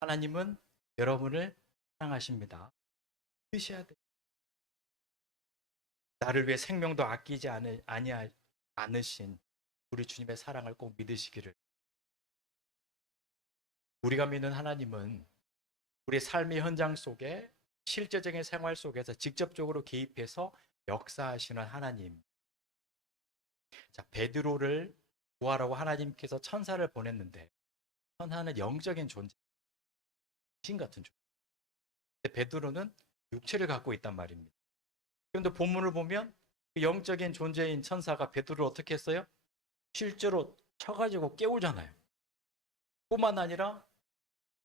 하나님은 여러분을 사랑하십니다. 믿으셔야 돼요. 나를 위해 생명도 아끼지 않으신 우리 주님의 사랑을 꼭 믿으시기를. 우리가 믿는 하나님은 우리 삶의 현장 속에 실제적인 생활 속에서 직접적으로 개입해서 역사하시는 하나님. 자, 베드로를 구하라고 하나님께서 천사를 보냈는데 천사는 영적인 존재, 신 같은 존재. 근데 베드로는 육체를 갖고 있단 말입니다. 그런데 본문을 보면 그 영적인 존재인 천사가 베드로를 어떻게 했어요? 실제로 쳐가지고 깨우잖아요. 뿐만 아니라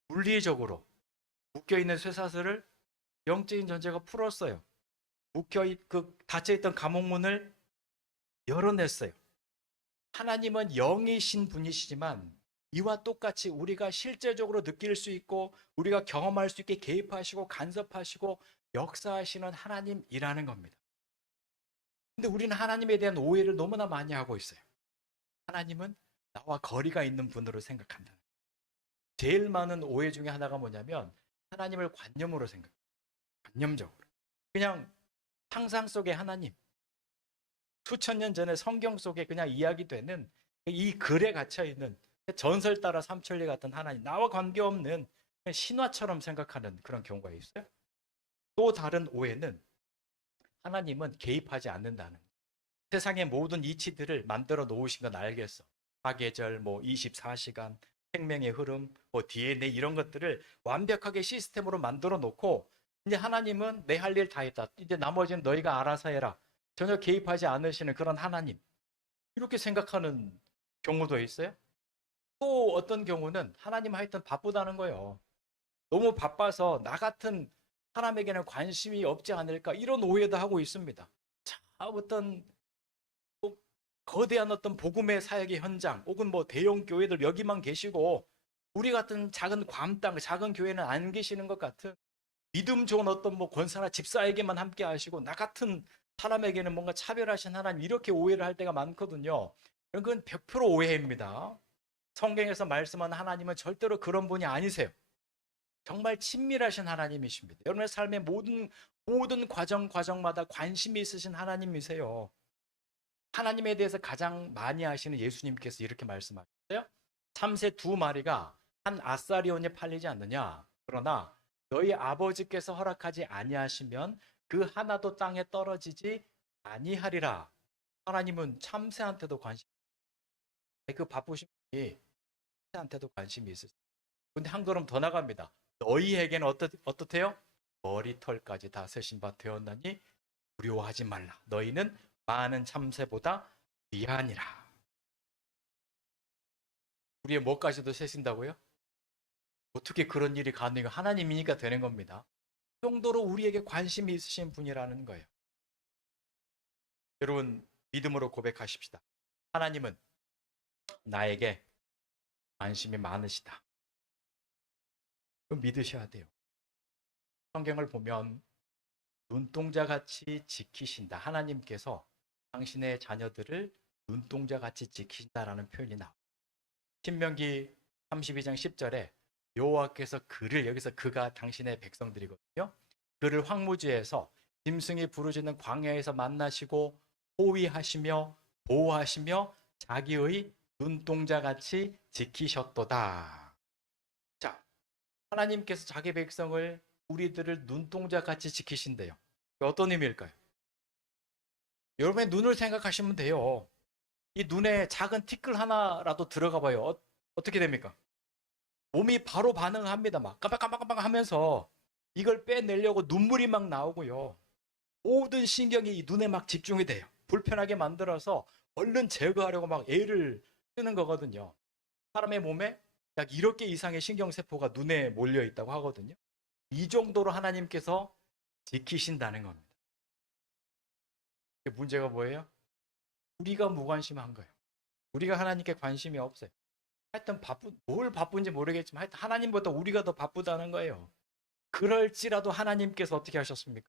물리적으로 묶여있는 쇠사슬을 영적인 존재가 풀었어요. 닫혀있던 감옥문을 열어냈어요. 하나님은 영이신 분이시지만 이와 똑같이 우리가 실제적으로 느낄 수 있고 우리가 경험할 수 있게 개입하시고 간섭하시고 역사하시는 하나님이라는 겁니다. 근데 우리는 하나님에 대한 오해를 너무나 많이 하고 있어요. 하나님은 나와 거리가 있는 분으로 생각한다. 제일 많은 오해 중에 하나가 뭐냐면 하나님을 관념으로 생각해요. 관념적으로. 그냥 상상 속의 하나님. 수천 년 전에 성경 속에 그냥 이야기되는 이 글에 갇혀있는 전설 따라 삼천리 같은 하나님. 나와 관계없는 신화처럼 생각하는 그런 경우가 있어요. 또 다른 오해는 하나님은 개입하지 않는다는 거예요. 세상의 모든 이치들을 만들어 놓으신 건 알겠어. 사계절, 24시간, 생명의 흐름, DNA 이런 것들을 완벽하게 시스템으로 만들어 놓고 이제 하나님은 내 할 일 다 했다. 이제 나머지는 너희가 알아서 해라. 전혀 개입하지 않으시는 그런 하나님. 이렇게 생각하는 경우도 있어요. 또 어떤 경우는 하나님 하여튼 바쁘다는 거예요. 너무 바빠서 나 같은 사람에게는 관심이 없지 않을까 이런 오해도 하고 있습니다. 자, 어떤 거대한 어떤 복음의 사역의 현장 혹은 대형 교회들 여기만 계시고 우리 같은 작은 괌땅 작은 교회는 안 계시는 것 같은 믿음 좋은 어떤 권사나 집사에게만 함께 하시고 나 같은 사람에게는 뭔가 차별하신 하나님 이렇게 오해를 할 때가 많거든요. 그건 100% 오해입니다. 성경에서 말씀하는 하나님은 절대로 그런 분이 아니세요. 정말 친밀하신 하나님이십니다. 여러분의 삶의 모든 과정마다 관심이 있으신 하나님이세요. 하나님에 대해서 가장 많이 아시는 예수님께서 이렇게 말씀하셨어요. 참새 두 마리가 한 아사리온에 팔리지 않느냐. 그러나 너희 아버지께서 허락하지 아니하시면 그 하나도 땅에 떨어지지 아니하리라. 하나님은 참새한테도 그 바쁘신 분이 참새한테도 관심이 있으세요. 근데 한 걸음 더 나갑니다. 너희에게는 어떻대요? 머리털까지 다 세신 바 되었나니 두려워하지 말라. 너희는 많은 참새보다 귀하니라. 우리의 뭐까지도 세신다고요? 어떻게 그런 일이 가능해요? 하나님이니까 되는 겁니다. 그 정도로 우리에게 관심이 있으신 분이라는 거예요. 여러분 믿음으로 고백하십시다. 하나님은 나에게 관심이 많으시다. 그럼 믿으셔야 돼요. 성경을 보면 눈동자같이 지키신다. 하나님께서 당신의 자녀들을 눈동자같이 지키신다라는 표현이 나와요. 신명기 32장 10절에 여호와께서 여기서 그가 당신의 백성들이거든요. 그를 황무지에서 짐승이 부르짖는 광야에서 만나시고 호위하시며 보호하시며 자기의 눈동자같이 지키셨도다. 자, 하나님께서 자기 백성을 우리들을 눈동자같이 지키신대요. 어떤 의미일까요? 여러분의 눈을 생각하시면 돼요. 이 눈에 작은 티끌 하나라도 들어가 봐요. 어떻게 됩니까? 몸이 바로 반응합니다. 막 깜빡깜빡깜빡 하면서 이걸 빼내려고 눈물이 막 나오고요. 모든 신경이 이 눈에 막 집중이 돼요. 불편하게 만들어서 얼른 제거하려고 막 애를 쓰는 거거든요. 사람의 몸에 약 1억 개 이상의 신경세포가 눈에 몰려 있다고 하거든요. 이 정도로 하나님께서 지키신다는 겁니다. 문제가 뭐예요? 우리가 무관심한 거예요. 우리가 하나님께 관심이 없어요. 하여튼 뭘 바쁜지 모르겠지만 하여튼 하나님보다 우리가 더 바쁘다는 거예요. 그럴지라도 하나님께서 어떻게 하셨습니까?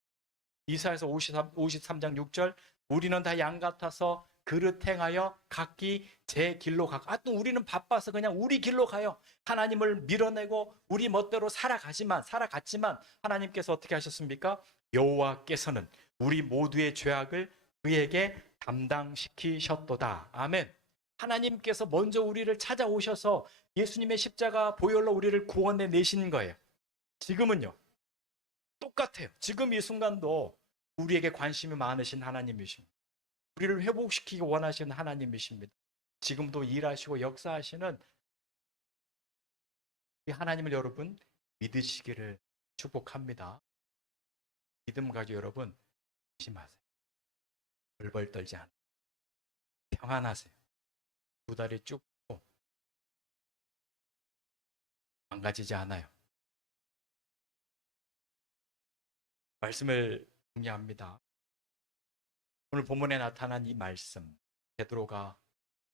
이사야서 53장 6절 우리는 다 양 같아서 그릇 행하여 각기 제 길로 하여튼 우리는 바빠서 그냥 우리 길로 가요. 하나님을 밀어내고 우리 멋대로 살아갔지만 하나님께서 어떻게 하셨습니까? 여호와께서는 우리 모두의 죄악을 그에게 담당시키셨도다. 아멘. 하나님께서 먼저 우리를 찾아오셔서 예수님의 십자가 보혈로 우리를 구원해 내신 거예요. 지금은요. 똑같아요. 지금 이 순간도 우리에게 관심이 많으신 하나님이십니다. 우리를 회복시키기 원하시는 하나님이십니다. 지금도 일하시고 역사하시는 이 하나님을 여러분 믿으시기를 축복합니다. 믿음 가지고 여러분 조심하세요. 벌벌 떨지 않아요. 평안하세요. 두 다리 쭉 펴고 망가지지 않아요. 말씀을 정리합니다. 오늘 본문에 나타난 이 말씀, 베드로가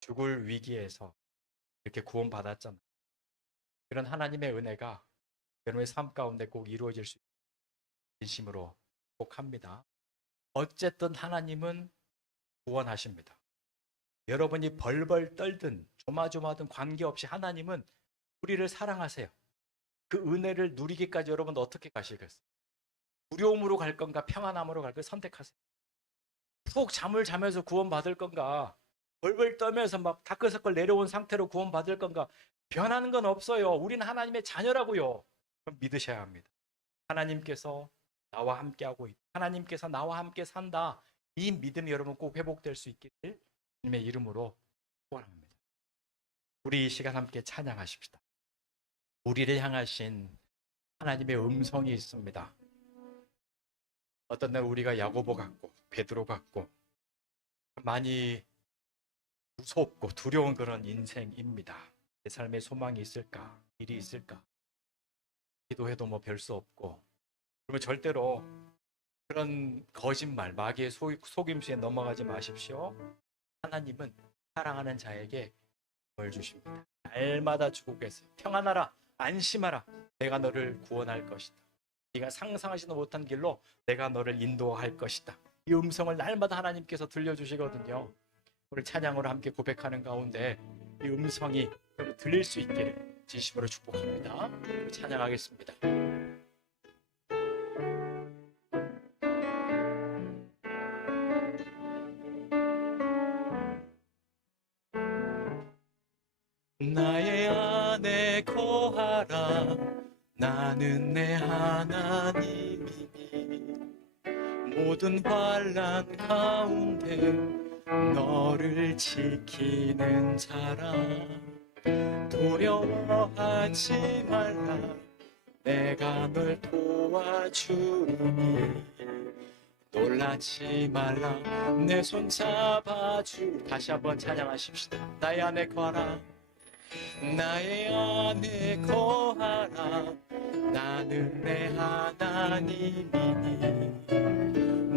죽을 위기에서 이렇게 구원받았잖아요. 그런 하나님의 은혜가 여러분의 삶 가운데 꼭 이루어질 수 있는 진심으로 축복합니다. 어쨌든 하나님은 구원하십니다. 여러분이 벌벌 떨든 조마조마든 관계없이 하나님은 우리를 사랑하세요. 그 은혜를 누리기까지 여러분 어떻게 가시겠어요? 두려움으로 갈 건가 평안함으로 갈 건가 선택하세요. 푹 잠을 자면서 구원받을 건가 벌벌 떨면서 막 다크서클 내려온 상태로 구원받을 건가 변하는 건 없어요. 우리는 하나님의 자녀라고요. 그럼 믿으셔야 합니다. 하나님께서 나와 함께하고 있다. 하나님께서 나와 함께 산다. 이 믿음이 여러분 꼭 회복될 수 있기를 주님의 이름으로 축원합니다. 우리 이 시간 함께 찬양하십시다. 우리를 향하신 하나님의 음성이 있습니다. 어떤 날 우리가 야고보 같고 베드로 같고 많이 무섭고 두려운 그런 인생입니다. 내 삶에 소망이 있을까? 일이 있을까? 기도해도 뭐 별 수 없고 그러면 절대로 그런 거짓말, 마귀의 속임수에 넘어가지 마십시오. 하나님은 사랑하는 자에게 힘을 주십니다. 날마다 주고 계세요. 평안하라, 안심하라. 내가 너를 구원할 것이다. 네가 상상하지도 못한 길로 내가 너를 인도할 것이다. 이 음성을 날마다 하나님께서 들려주시거든요. 오늘 찬양으로 함께 고백하는 가운데 이 음성이 들릴 수 있기를 진심으로 축복합니다. 찬양하겠습니다. 나의 안에 거하라. 나는 내 하나님이니 모든 환난 가운데 너를 지키는 자라. 두려워하지 말라. 내가 널 도와주니 놀라지 말라. 내 손 잡아주. 다시 한번 찬양하십시다. 나의 안에 거하라. 나의 안에 거하라. 나는 내 하나님이니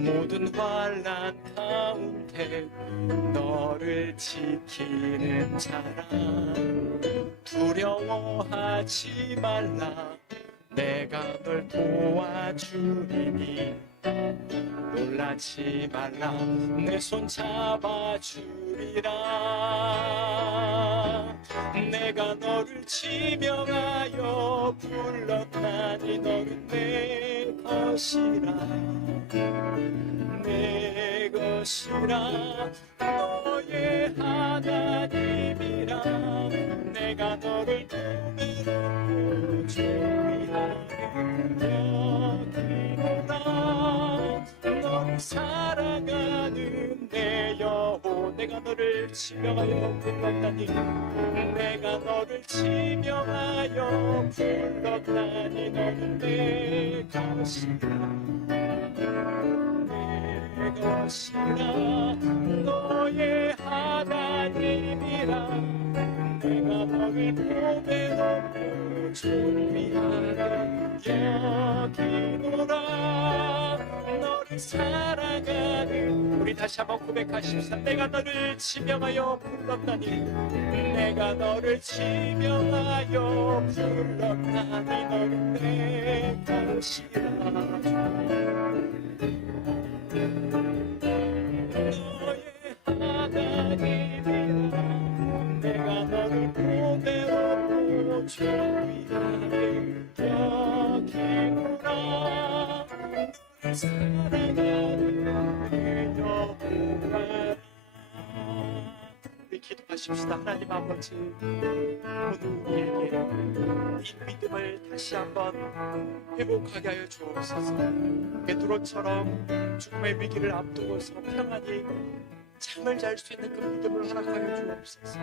모든 환난 가운데 너를 지키는 자라. 두려워하지 말라. 내가 널 도와주리니 놀라지 말라. 내 손 잡아주리라. 내가 너를 지명하여 불렀나니 너는 내 것이라. 내 것이라. 너의 하나님이라. 내가 너를 보배롭고 존귀하는 여기노라. 너를 사랑하는 내 영혼. 내가 너를 지명하여 불렀다니. 내가 너를 지명하여 불렀다니. 너는 내 것이라. 내 것이라. 너의 하나님이라. 내가 너를 보배롭고 존귀하게 여기노라. 너를 사랑하는. 우리 다시 한번 고백하십시다. 내가 너를 지명하여 불렀다니. 내가 너를 지명하여 불렀다니. 너는 내 것이라. 너의 하나님이라. 내가 너를 보배롭고 존귀하게 여기노라. 너를 사랑하는 내 여호와라. 우리 우리 기도하십시다. 하나님 아버지, 오늘 우리에게 이 믿음을 다시 한번 회복하게 하여 주옵소서. 베드로처럼 죽음의 위기를 앞두고서 평안히 잠을 잘 수 있는 그 믿음을 허락하여 주옵소서.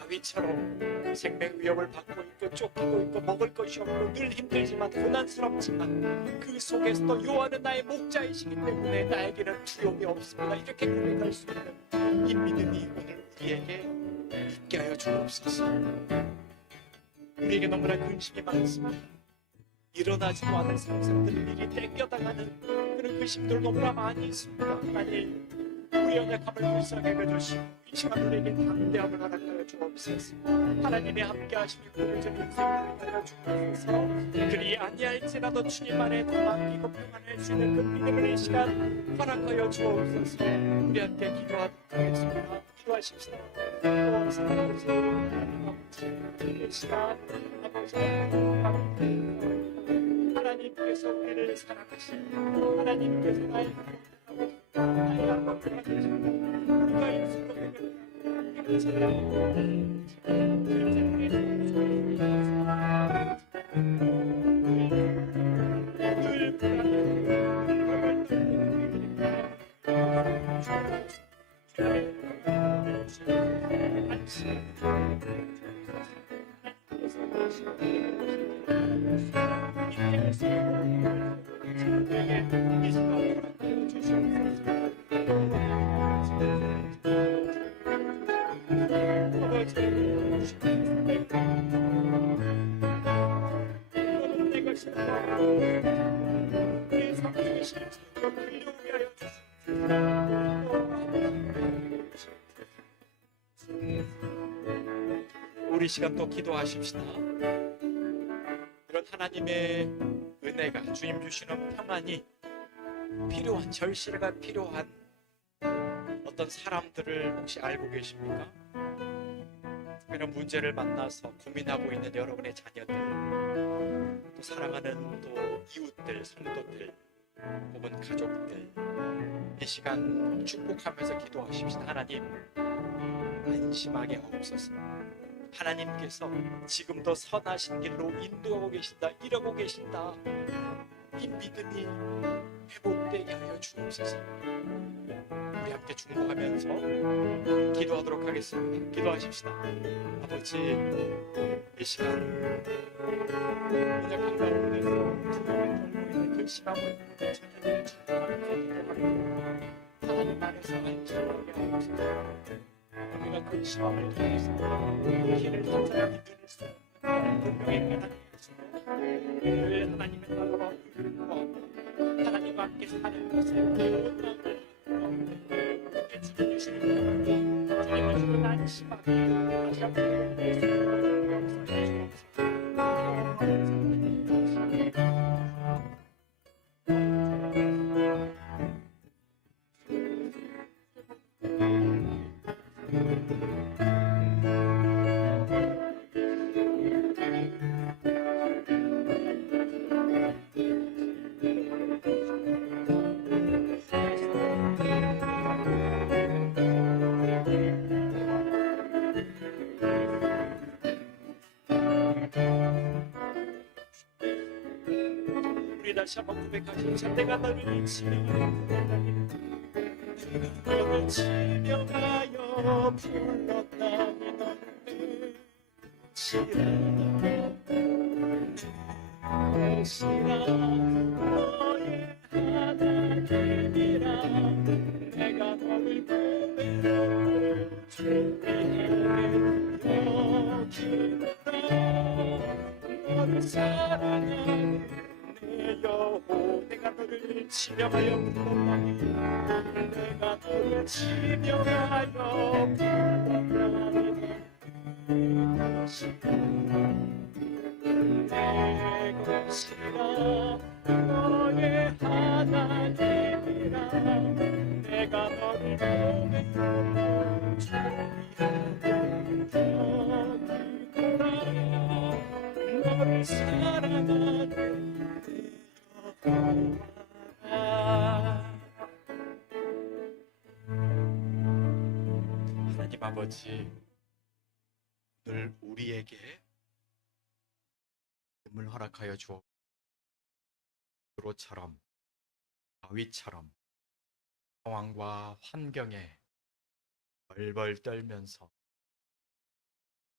다윗처럼 생명 위협을 받고 있고 쫓기고 있고 먹을 것이 없고 늘 힘들지만 고난스럽지만 그 속에서도 여호와는 나의 목자이시기 때문에 나에게는 두려움이 없습니다. 이렇게 고백할 수 있는 이 믿음이 오늘 우리에게 있게 하여 주옵소서. 우리에게 너무나 근심이 많습니다. 일어나지도 않을 상상들을 미리 땡겨당하는 그런 근심들 너무나 많이 있습니다. 하나님, 우리 연약함을 불쌍히 여겨주시고 이 시간 우리에게 담대함을 허락하여 주옵소서. 하나님이 함께 하시는 그들의 인생을 위하여 주옵소서. 그리 아니할지라도 주님 안에 더 맡기고 평안할 수 있는 그 믿음을 이 시간 허락하여 주옵소서. 우리 함께 기도하도록 하겠습니다. 기도하십시다. 아버지, 하나님 아버지, 이 시간 아버지 하나님께서 우리를 사랑하시고 하나님께서 나의 한번 불러주시고 우리가 예수로 우리 시간 또 기도하십시다. 이런 하나님의 은혜가 주님 주시는 평안이 필요한 절실하가 필요한 어떤 사람들을 혹시 알고 계십니까? 이런 문제를 만나서 고민하고 있는 여러분의 자녀들, 또 사랑하는 또 이웃들, 성도들, 혹은 가족들, 이 시간 축복하면서 기도하십시다. 하나님, 안심하게 하옵소서. 하나님께서 지금도 선하신 길로 인도하고 계신다, 이러고 계신다. 이 믿음이 회복되게 하여 주옵소서. 우리 함께 중보하면서 기도하도록 하겠습니다. 기도하십시다. 아버지, 이 시간 연약한 가운데서 두려움을 떨고 있는 근심하고 있는 자녀들을 축복하면서 기도합니다. 하나님 안에서 안심하게 하옵소서. 우리가 근심함을 통해서 길을 단단하게 누릴 수 있는 분명히 깨닫게 하시고 늘 하나님의 나라와 의를 하나님과 함께 사는 것에 온 마음을 함께 주시는 주님의 주는 안심하게 다시 한번 예수님을 용서해 주옵소서. 다시 한번 고백하십시오. 내가 너를 지명하여 너를 지명하여 불렀다니 너는 시라 너의 하나님이라 내가 너를 보내어 주님에게 여기노라 너를 사랑하는 여호 내가 너를 지명하여 불렀나니 내가 너를 지명하여 불렀나니 내 것이라 너의 하나님이라 내가 너를 보내어 주님이라 너를 사랑하는 하나님 아버지, 오늘 우리에게 힘을 허락하여 주어 드로처럼 다윗처럼 상황과 환경에 벌벌 떨면서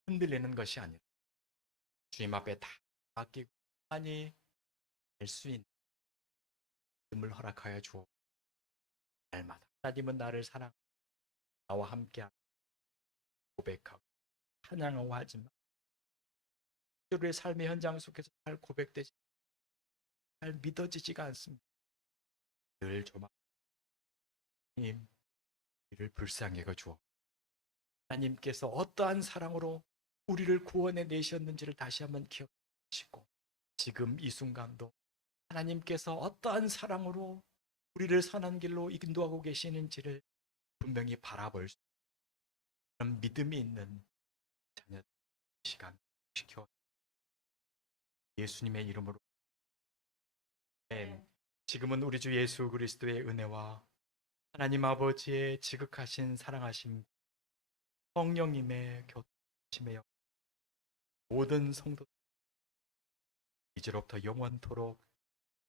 흔들리는 것이 아니라 주님 앞에 다 맡기고 많이 할 수 있는 힘을 허락하여 주어 날마다 하나님은 나를 사랑 나와 함께 고백하고 찬양하고 하지만 우리의 삶의 현장 속에서 잘 고백되지 잘 믿어지지가 않습니다. 늘 조망 하나님 우리를 불쌍히 여겨주어 하나님께서 어떠한 사랑으로 우리를 구원해 내셨는지를 다시 한번 기억하시고 지금 이 순간도 하나님께서 어떠한 사랑으로 우리를 선한 길로 인도하고 계시는지를 분명히 바라볼 수 있는 믿음이 있는 자녀 시간 시켜 예수님의 이름으로 아멘. 지금은 우리 주 예수 그리스도의 은혜와 하나님 아버지의 지극하신 사랑하심 성령님의 교통하심에 모든 성도 이제로부터 영원토록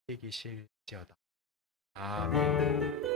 계실지어다. 아멘.